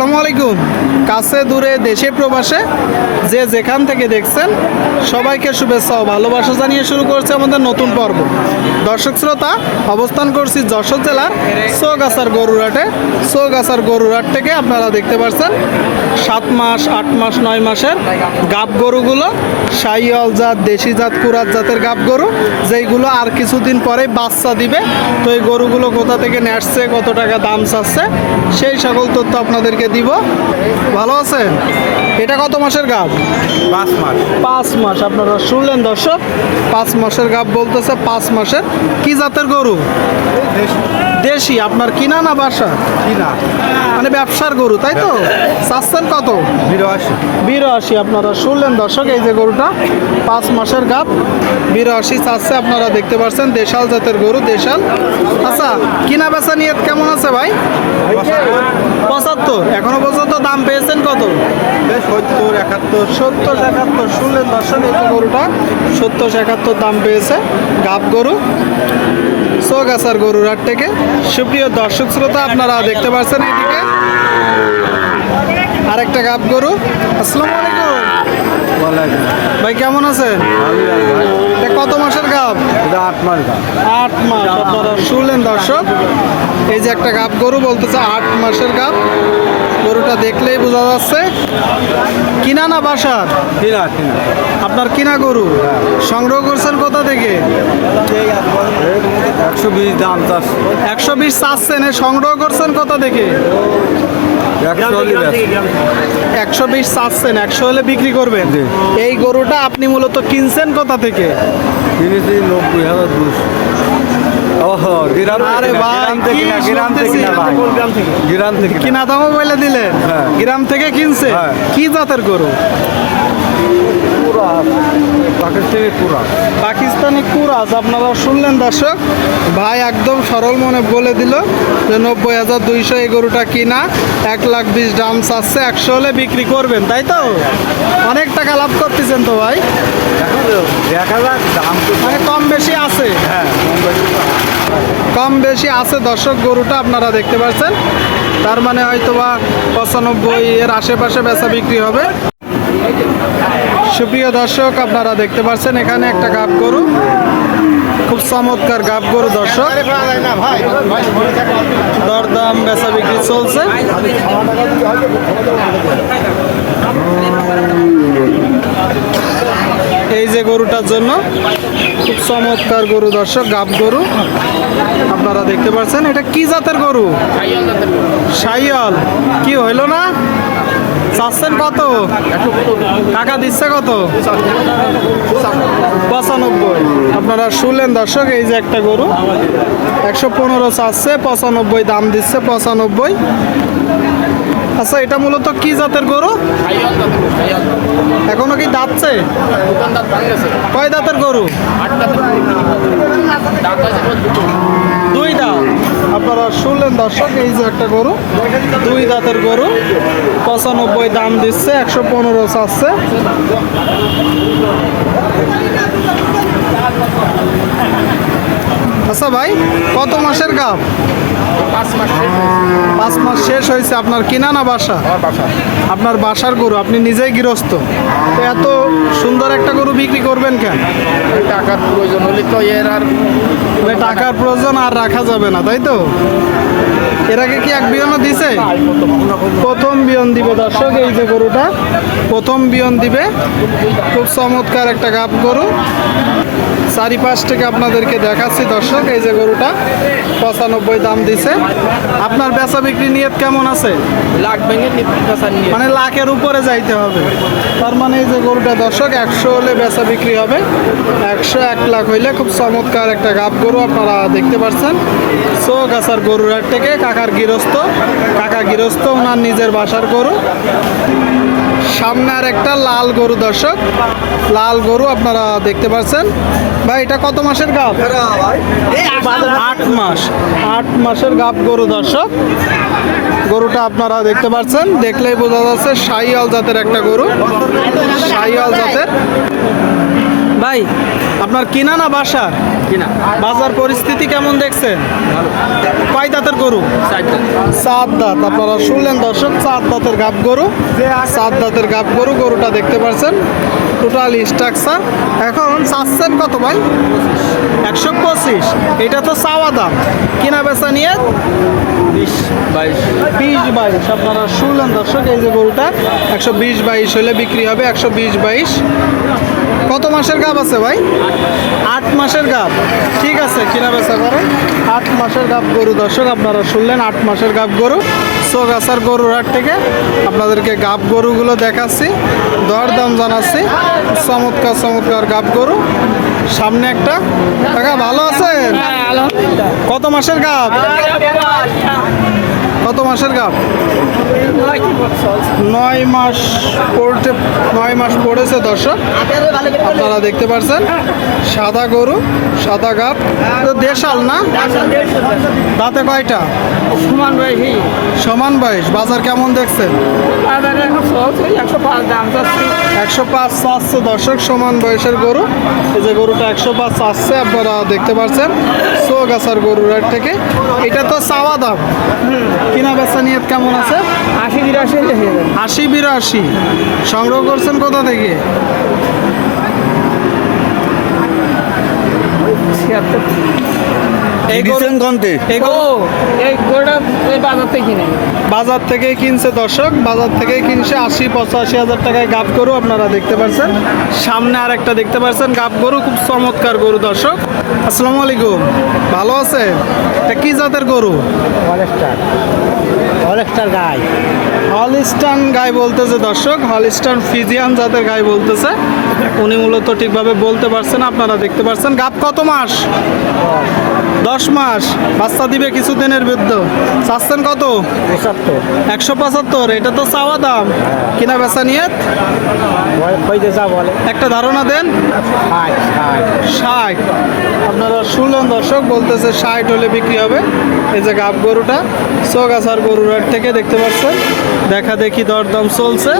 আসসালামু আলাইকুম। কাছে দূরে দেশে প্রবাসে যে যেখান থেকে দেখছেন সবাইকে শুভেচ্ছা ও ভালোবাসা জানিয়ে শুরু করছে আমাদের নতুন পর্ব। দর্শক শ্রোতা, অবস্থান করছি যশোর জেলার চৌগাছার গরুরহাটে। চৌগাছার গরুরহাট থেকে আপনারা দেখতে পাচ্ছেন 7 মাস 8 মাস 9 মাসের গাব গরুগুলো, শাহিওয়াল জাত, দেশি জাত, কুরাত জাতের গাব গরু, যেইগুলো আর কিছুদিন পরেই বাচ্চা দিবে। তো এই গরুগুলো কোথা থেকে নিয়ে আসছে, কত টাকা দাম চাচ্ছে, সেই সকল তথ্য আপনাদেরকে দিব। ভালো আছেন? এটা কত মাসের গাব? 5 মাস। 5 মাস। আপনারা শুনলেন দর্শক, 5 মাসের গাব বলতেছে। 5 মাসের। কি জাতের গরু? দেশি। আপনার কিনা না বাসা? কিনা। মানে ব্যবসার গরু, তাই তো? চাচ্ছেন কত? 82। 82। আপনারা শুনলেন দর্শক, এই যে গরুটা 5 মাসের গাব, 82 চাচ্ছে। আপনারা দেখতে পাচ্ছেন দেশাল জাতের গরু, দেশাল। আচ্ছা, কিনা বেচা নিয়ত কেমন আছে ভাই? 75। এখনো পর্যন্ত দাম পেয়েছেন কত? 70, 71। 70, 71। শুনলেন দর্শক, এই যে গরুটা 70, 71 দাম পেয়েছে। গাব গরু, চৌগাছার গরুরহাট থেকে। সুপ্রিয় দর্শক শ্রোতা, আপনারা দেখতে পাচ্ছেন এদিকে আরেকটা গাব গরু। আসসালামু আলাইকুম ভাই, কেমন আছেন? এটা কত মাসের গাব? 8 মাস। 8 মাস। আপনারা শুনলেন দর্শক, এই যে একটা গাব গরু বলতেছে 8 মাসের গাব। গরুটা দেখলেই বোঝা যাচ্ছে। কিনা না বাসার? কিনা কিনা। আপনার কিনা গরু। সংগ্রহ করছেন কোথা থেকে? 120 দাম চাষ। 120 চাচ্ছেন। সংগ্রহ করছেন কোথা থেকে? 120 চাচ্ছেন, 100 হলে বিক্রি করবেন। জি। এই গরুটা আপনি মূলত কিনছেন কোথা থেকে? কিনেছি 90,200। ওহো, গ্রাম থেকে। আরে ভাই, গ্রাম থেকে না, কি গ্রাম থেকে না ভাই। গ্রাম থেকে না। কিনা দামও বলে দিলেন? হ্যাঁ। গ্রাম থেকে কিনছে? হ্যাঁ। কি জাতের গরু? পুরা পাকিস্তানি পুরা। পাকিস্তানি কুরাজ। আপনারা শুনলেন দর্শক, ভাই একদম সরল মনে বলে দিল যে 90,200 এই গরুটা কিনা, 1,20,000 দাম চাচ্ছে, 100 হলে বিক্রি করবেন, তাই তো? অনেক টাকা লাভ করতেছেন তো ভাই। দেখা যাক দাম তো। মানে কম বেশি আছে? হ্যাঁ, কম বেশি আছে দর্শক। গরুটা আপনারা দেখতে পাচ্ছেন, তার মানে হয়তো বা 95 এর আশেপাশে বেচা বিক্রি হবে। সুপ্রিয় দর্শক, আপনারা দেখতে পাচ্ছেন এখানে একটা গাব গরু, খুব চমৎকার গাব গরু দর্শক। দরদাম বেচা বিক্রি চলছে। এই যে গরুটার জন্য খুব চমৎকার গরু দর্শক, গাব গরু আপনারা দেখতে পাচ্ছেন। এটা কি জাতের গরু? শাহিওয়াল। কি হইল না? চাচ্ছেন কত? টাকা দিচ্ছে কত? 95। আপনারা শুনলেন দর্শক, এই যে একটা গরু 115 চাচ্ছে, 95 দাম দিচ্ছে। 95। আচ্ছা, এটা মূলত কি জাতের গরু? এখনো কি দাঁতছে? কয় দাঁতের গরু? 2 দাঁত। আপনারা শুনলেন দর্শক, এই যে একটা গরু 2 দাঁতের গরু, 95 দাম দিচ্ছে, 115 চাচ্ছে। আচ্ছা ভাই, কত মাসের গাব? 5 মাস শেষ হয়েছে। আপনার কিনা না বাসা? আপনার বাসার গরু, আপনি নিজেই গৃহস্থ। তো এত সুন্দর একটা গরু বিক্রি করবেন কেন? টাকার প্রয়োজন হলে তো এর আর মানে টাকার প্রয়োজন, আর রাখা যাবে না, তাই তো? এর আগে কি এক বিয়নও দিছে? প্রথম বিয়ন দিবে দর্শক। এই যে গরুটা প্রথম বিয়ন দিবে। খুব চমৎকার একটা গাব গরু। চারিপাশ থেকে আপনাদেরকে দেখাচ্ছি দর্শক, এই যে গরুটা 95 দাম দিছে। আপনার বেচা বিক্রি নিয়ত কেমন আছে? লাখ ভেঙে মানে লাখের উপরে যাইতে হবে। তার মানে এই যে গরুটা দর্শক 100 হলে বেচা বিক্রি হবে। 100, 1 লাখ হইলে খুব চমৎকার একটা গাব গরু আপনারা দেখতে পাচ্ছেন। চৌগাছার গরুরহাট থেকে কাকার গৃহস্থ, কাকা গৃহস্থ, ওনার নিজের বাসার গরু। সামনে আর একটা লাল গরু দর্শক, লাল গরু আপনারা দেখতে পাচ্ছেন। ভাই, এটা কত মাসের গাব? 8 মাস। 8 মাসের গাব গরু দর্শক। গরুটা আপনারা দেখতে পাচ্ছেন, দেখলেই বোঝা যাচ্ছে শাহিওয়াল জাতের একটা গরু, শাহিওয়াল জাতের। ভাই, আপনার কিনা না বাসা? কিনা বাজার পরিস্থিতি কেমন দেখছেন? কয় দাঁতের গরু? 4 দাঁত। 7 দাঁত। আপনারা শুনলেন দর্শক, 7 দাঁতের গাব গরু, 7 দাঁতের গাব গরু। গরুটা দেখতে পাচ্ছেন টোটাল স্ট্রাকচার। এখন চাচ্ছেন কত ভাই? 125। এটা তো চাওয়া দাম, কিনা বেচা নিয়ে 20-22। আপনারা শুনলেন দর্শক, এই যে গরুটা 120-22 হলে বিক্রি হবে। 120-22। কত মাসের গাব আছে ভাই? 8 মাসের গাব। ঠিক আছে, কিনা বেচা করেন। 8 মাসের গাব গরু দর্শক, আপনারা শুনলেন 8 মাসের গাব গরু। চৌগাছার গরুর হাট থেকে আপনাদেরকে গাব গরুগুলো দেখাচ্ছি, দরদাম জানাচ্ছি। চমৎকার চমৎকার গাব গরু। সামনে একটা কাকা, ভালো আছেন? কত মাসের গাব? কত মাসের গাব? 9 মাস পড়তে 9 মাস পড়েছে দর্শক, আপনারা দেখতে পাচ্ছেন। সাদা গরু, সাদা গাব, তো দেশাল না? দাঁতে কয়টা? সমান ভাই সমান বয়স। বাজার কেমন দেখছেন? 105 দাম যাচ্ছে। 105 চাচ্ছে দর্শক, সমান বয়সের গরু। এই যে গরুটা 105 চাচ্ছে, আপনারা দেখতে পাচ্ছেন চৌগাছার গরুর হাট থেকে। এটা তো চাওয়া দাম, কিনা বেচা নিয়ত কেমন আছে? 80-82 80-82। সংগ্রহ করছেন কোথা থেকে? এই গরু এই গরু এই গরুটা এই বাজার থেকে কিনে। বাজার থেকে কিনছে দর্শক, বাজার থেকে কিনছে 80-85 হাজার টাকায় গাব গরু। আপনারা দেখতে পাচ্ছেন সামনে আর একটা দেখতে পাচ্ছেন গাব গরু, খুব চমৎকার গরু দর্শক। আসসালামু আলাইকুম, ভালো আছে? এটা কি জাতের গরু? অলেকটার গাই। হলিস্টান গাই বলতেছে দর্শক, হলিস্টান ফ্রিজিয়ান জাতের গাই বলতেছে। উনি মূলত ঠিকভাবে বলতে পারছেন না। আপনারা দেখতে পাচ্ছেন গাব কত মাস? 10 মাস। বাচ্চা দিবে কিছুদিনের বিরুদ্ধে। চাচ্ছেন কত? 175। এটা তো চাওয়া দাম, কিনা বেচা নিয়ে একটা ধারণা দেন। 60। আপনারা শুনলেন দর্শক, বলতেছে 60 হলে বিক্রি হবে। এই যে গাব গরুটা চৌগাছার গরুর হাট থেকে দেখতে পাচ্ছেন, দেখা দেখি দরদাম চলছে।